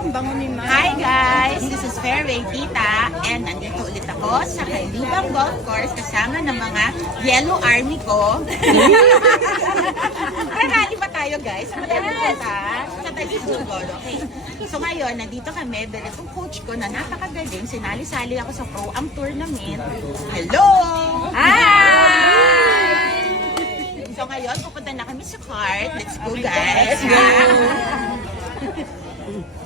Ang bango ni Ma. Hi guys! This is Fairway Tita and nandito ulit ako sa Kalibang Golf Course kasama ng mga Yellow Army ko. Marami pa tayo guys. Marami pa sa Tagisugol. Okay. So ngayon, nandito kami dahil itong coach ko na napakagaling. Sinali-sali ako sa Pro-Am Tournament. Hello! Hi! So ngayon, pupunta na kami sa cart. Let's go guys!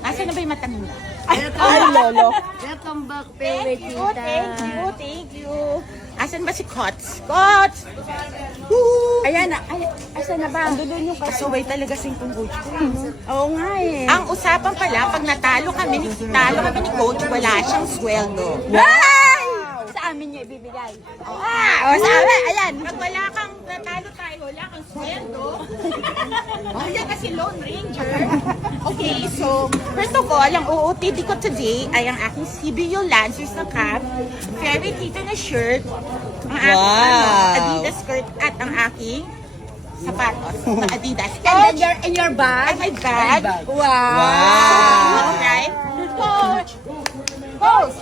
Asan na ba yung matanda? Ay, Lolo. Welcome back, Fairway Thank Tita. you, thank you. Asan ba si Kots? Kots! Ayan na, asan na ba? Doon yung Kasuway talaga singkong coach ko. Oo nga eh. Ang usapan pala, pag natalo kami ni coach, wala siyang sweldo. Ay! Sa amin niya ibibigay. O sa amin, ayan. Pag wala kang natalo tayo, wala kang sweldo. Ayan kasi Lone Ranger. Okay, so, first of all, ang OOTD ko today ay ang aking CBU Lancers na cap, Fairway Tita na shirt, ang aking Adidas skirt at ang aking sapatos na Adidas. And then in your At bag. my bag. Wow! Right? Coach! Coach!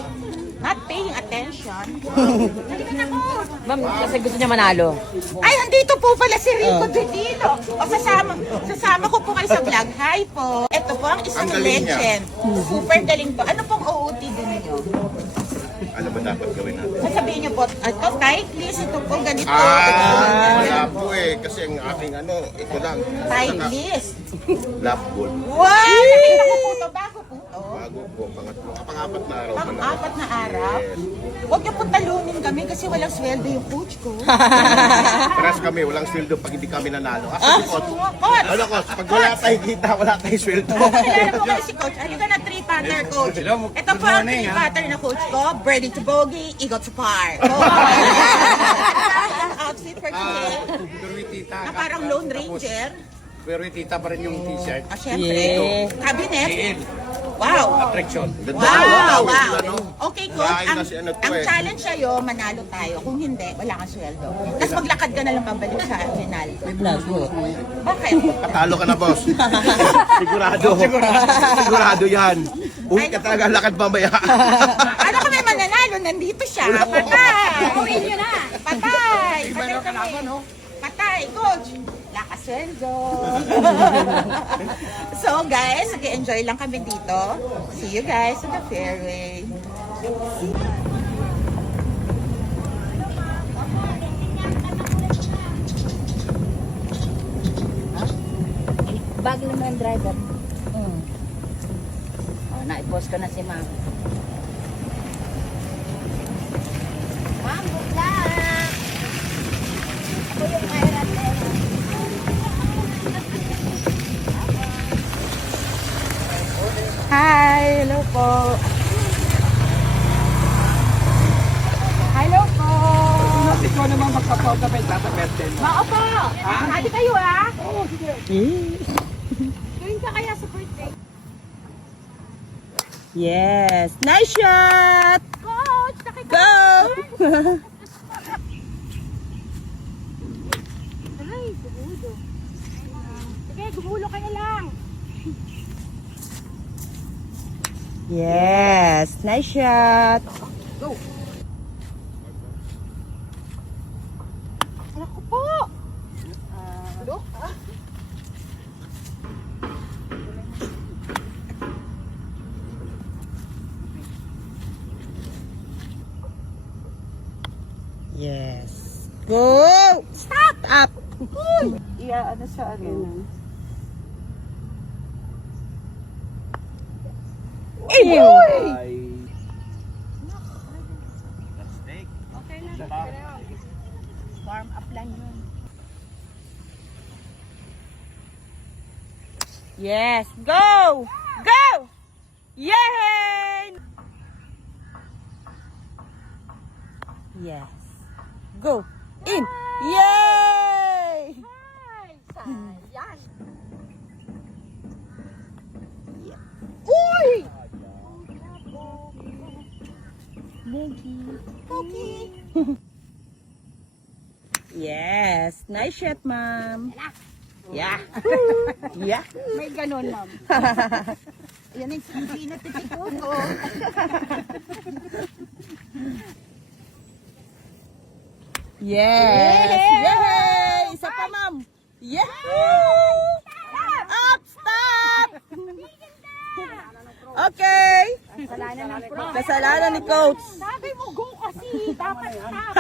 Not paying attention. Halika na, Coach. Ma'am, kasi gusto niya manalo. Ay, andito po pala si Rico Dudino. O sasama ko po kayo sa vlog. Hi po. Ito po ang isang legend. Super galing po. Ano pong OOTD ninyo? Ano ba dapat gawin natin? Sasabihin niyo po, ito tight list, ito po ganito. Wala po eh. Kasi ang aking ito lang. Tight list. Lap goal. Wow! Nakita ko po ito. Bago po ito. Bago po, pang-apat na araw pa lang. Pang-apat na araw. Huwag niyo po talunin kami kasi walang sweldo yung coach ko. Paras kami, walang sweldo pag hindi kami nanalo. Si Coach. Coach! Ano Coach, pag wala tayong kita, wala tayong sweldo. Kilala po kayo si Coach. Halika na, three-patter coach. Ito po ang three-patter na coach ko. Birdie to bogey, eagle to par. Outfit for today. Fairway Tita. Na parang Lone Ranger. Fairway Tita pa rin yung t-shirt. Syempre. Cabinet. Diin. Wow. Attraction. Wow. Okay, coach. Dahil kasi ano to Ang eh. challenge sa'yo, manalo tayo. Kung hindi, wala kang sweldo. Tapos maglakad ka na lang pabalik sa final. Bakit? Patalo ka na, boss. Sigurado. Sigurado yan. Uwi ka talaga lakad mamaya. Ano kami mananalo? Nandito siya. Patay! Uwi niyo na. Patay! Patay kami. Patay, coach. Lakasweldo. So guys, nag-enjoy lang kami dito. See you guys at the fairway. Bag naman driver. Oh, na-post ko na si Ma'am. Ma'am, good luck! Ako yung mayroon din. Hi! Hello po! Hello po! Ikaw naman magpapagkabay sa birthday mo. Oo po! Hali kayo ah! Oo, sige. Gawin ka kaya sa birthday? Yes! Nice shot! Coach! Nakita Go! Ay, gumulo. Sige, gumulo ka na lang. Yes! Nice shot! Ako po! Look. Yes! Go! Stop! Up! Iya, ano sa ano? Okay lang. Warm up lang yun. Yes! Go! Go! Yay! Yes. Go! In! Yay! Sayang. Uy! Yes. Nice shot, ma'am. Yeah. Yeah. May ganun, ma'am. Yan ang sabihin na titikuto. Yes! Yay! Isa pa, ma'am! Yahoo! Up! Stop! Okay! Kasalanan ni Coach. Sabi mo, go kasi. Dapat stop.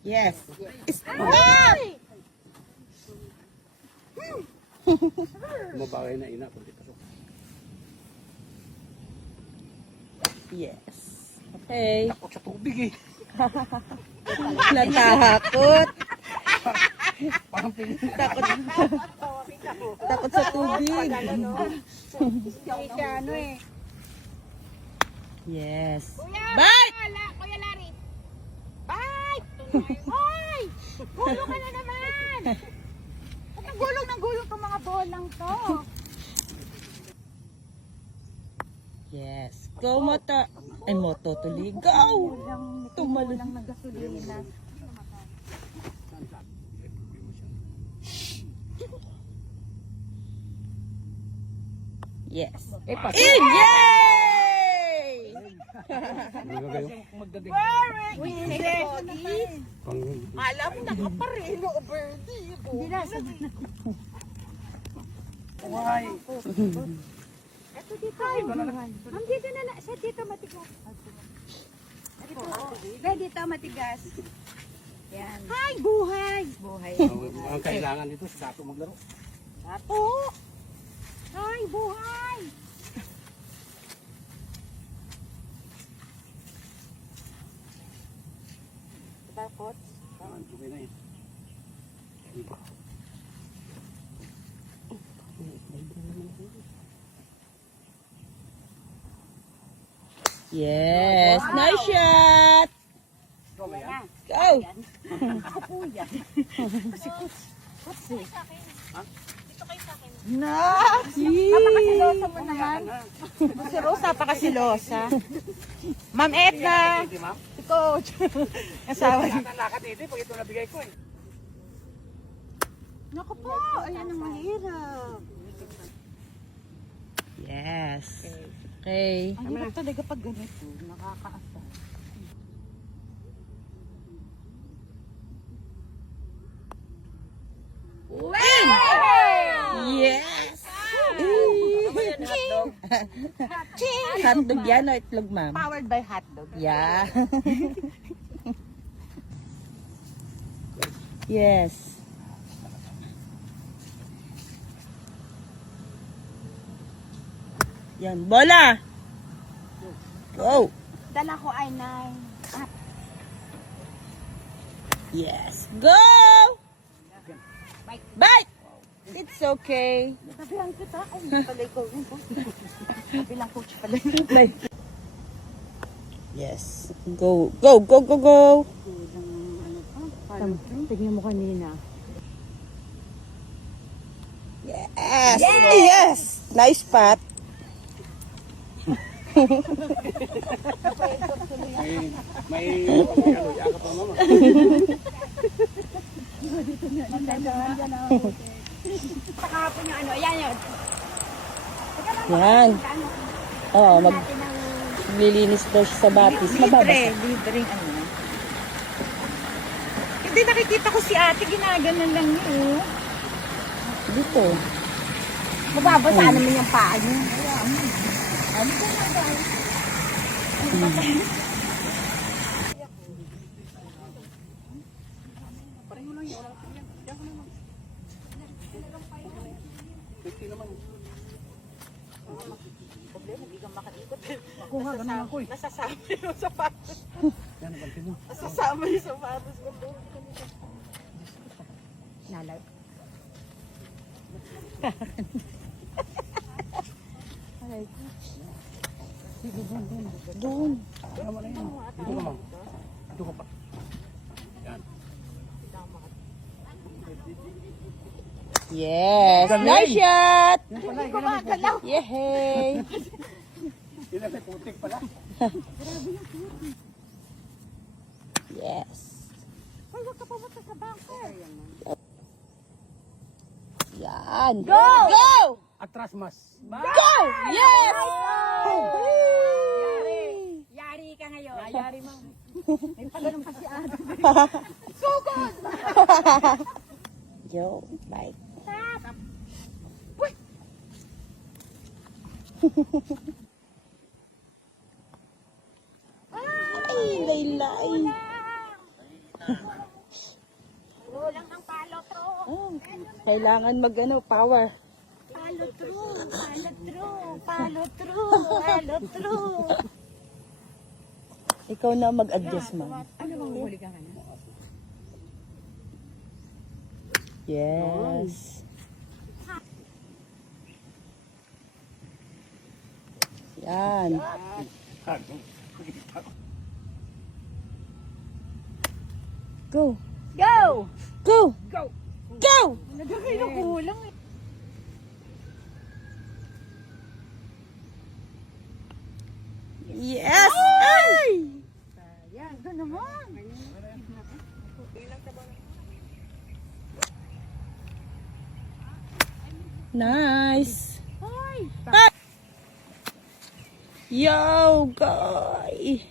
Yes. Ay! Mabaway na ina. Kundi pasok. Yes. Okay. Takot sa tubig eh. Natakot. Parang pingin. Takot. Takot sa tubig. Yes. Bite! Kuya Larry. Bye! Hoy! Gulo ka na naman! Huwag kang gulong ng gulong itong mga bolang to. Yes. Go, Moto. Ay, Moto tuloy. Go! Tumalo. ng gasolina. Yes. In! Yay! Uy, Cody. Alam mo, nakaparelo, birdie. Hindi na, Why? Ito dito. Ma'am, dito na lang. Siya dito matigas. Dito. Dito matigas. Yan. Hi, buhay. Buhay. Ang kailangan dito sa dato maglaro. Dato. Hi, buhay. Tapos? Ang tubig na yun. Yes. Nice shot! Go! Ako po yan. Kasi kutsi. Napakasilosa mo naman. Si Rosa, napakasilosa. Ma'am Edna. Si Coach. Asawa niya. Lakad dito pag ito nabigay ko eh. Naku po, ayan ang mahirap. Yes. Okay. Ang hirap talaga pag ganito. Nakakaasa. Yes! Hotdog yan o itlog, ma'am? Powered by hotdog. Yeah. Yes. Yan, bola! Go! Dala ko ay 9. Yes. Go! Bite! It's okay. Sabihan kita. Ay, hindi pala ikaw yun. Bilang coach pala. Yes. Go, go, go, go, go! Tignan mo kanina. Yes! Yes! Nice pat. May ano, yaka pa mama. Kahapon yung ano, ayan yun. Yan. Oh, maglilinis daw siya sa batis. Mababasa. Libreng ano. Hindi nakikita ko si ate, ginaganon lang yun. Dito. Mababasa naman yung paa niya. Kuha ka naman ko eh. Nasasama yung sapatos. Yan ang pansin mo. Nasasama yung sapatos ko. Nalay. Doon. Ano man na yan. Dito ka ma'am. Dito ka pa. Yan. Yes. Nice shot. Gumagalaw. Yehey. Yun ang may putik pala. Yes. Ay, huwag ka pumunta sa bunker. Yan. Go! Go! Atras mas. Go! Yes! Yari ka ngayon. Yari mo. Yo, bye. Ay, laylay. Kulang ang palo to. Oh, kailangan mag-ano, power. Palo through. Palo through. Palo through. Palo through. Ikaw na mag-adjust, ma'am. Ano bang huli ka na? Yes. Yan. Go. Go! Go. Go! Go. Kulang eh. Yes. Ay! Yan, ito naman. Nice. Ay! Yo, guy.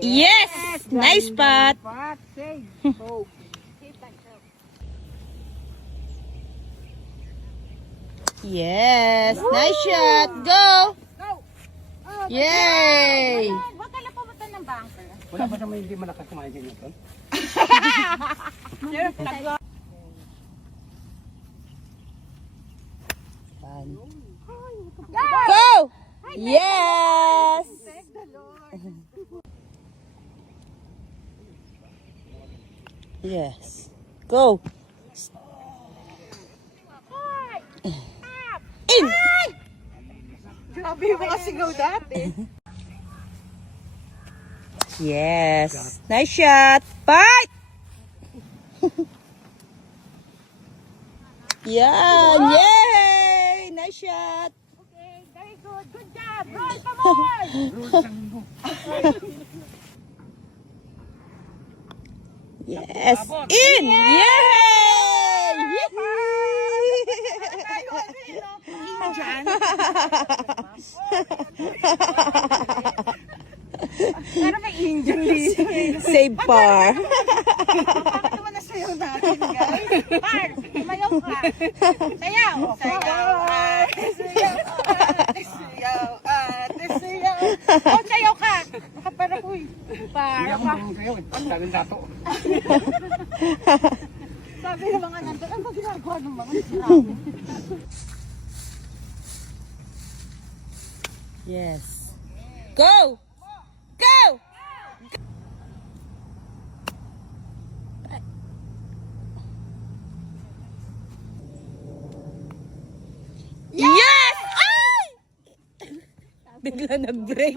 Yes. Nice spot. Yes. Nice shot. Go. Yay. Huwag ka lang pumunta ng bunker. Wala ba naman hindi malakas kumain ganyan doon? Go. Yes. Yes. Go. In. Grabe yung mga sigaw dati. Yes. Nice shot. Fight. Yan. Yay. Nice shot. Okay, very good. Good job. Roll, come on! Yes. In. Yay. Indian. Pero may Indian dito. Save par. Bakit naman nasayaw natin, guys? Par, tumayaw ka. Sayaw. Sayaw, ate, sayaw, ate, sayaw, ate, sayaw. Oh, sayaw ka. Nakapara ko eh. Hindi ako marunong kayo. Ang daming dato. Sabi ng mga nandun, ano ba ginagawa ng mga siraw? Yes. Go. Go. Yes! Ay! Bigla nag-break.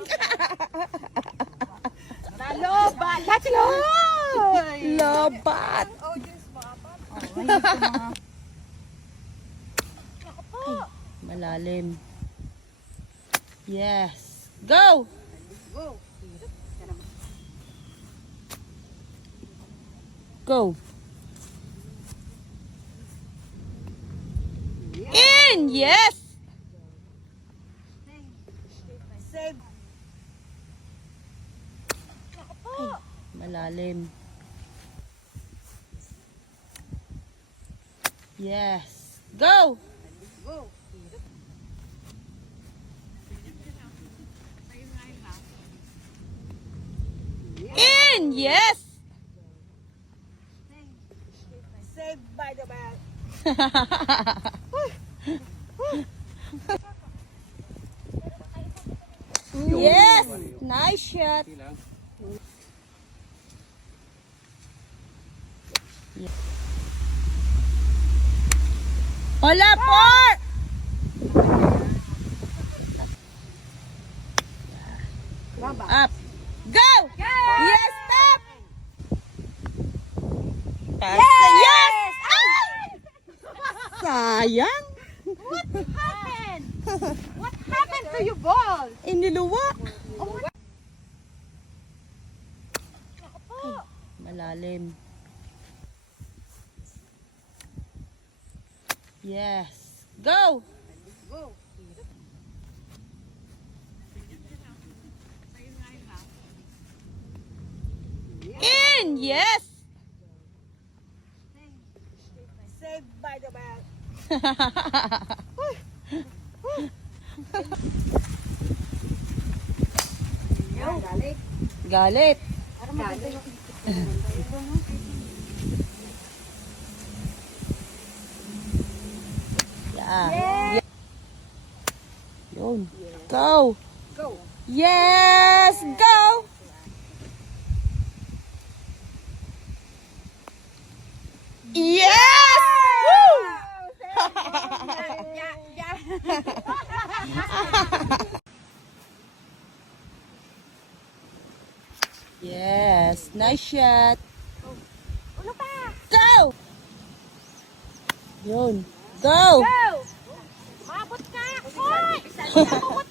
Lobat! Let's go! Lobat. Malalim. Yes. Go! Go. In! Yes! Save. Malalim. Yes. Go! In! Yes! Saved by the bell. Yes! Nice shot. Hola, Port! Up. Go! Yes, stop! Yes! Ay! Sayang. What happened? What happened to your ball? Iniluwa. Malalim. Yes. Go! In! Yes! Saved by the bell. Galit. Yeah. Yun. Go. Go. Yes! Go! Yes! Yes, nice shot. Go! Yun. Go! Mabot ka! Hoy!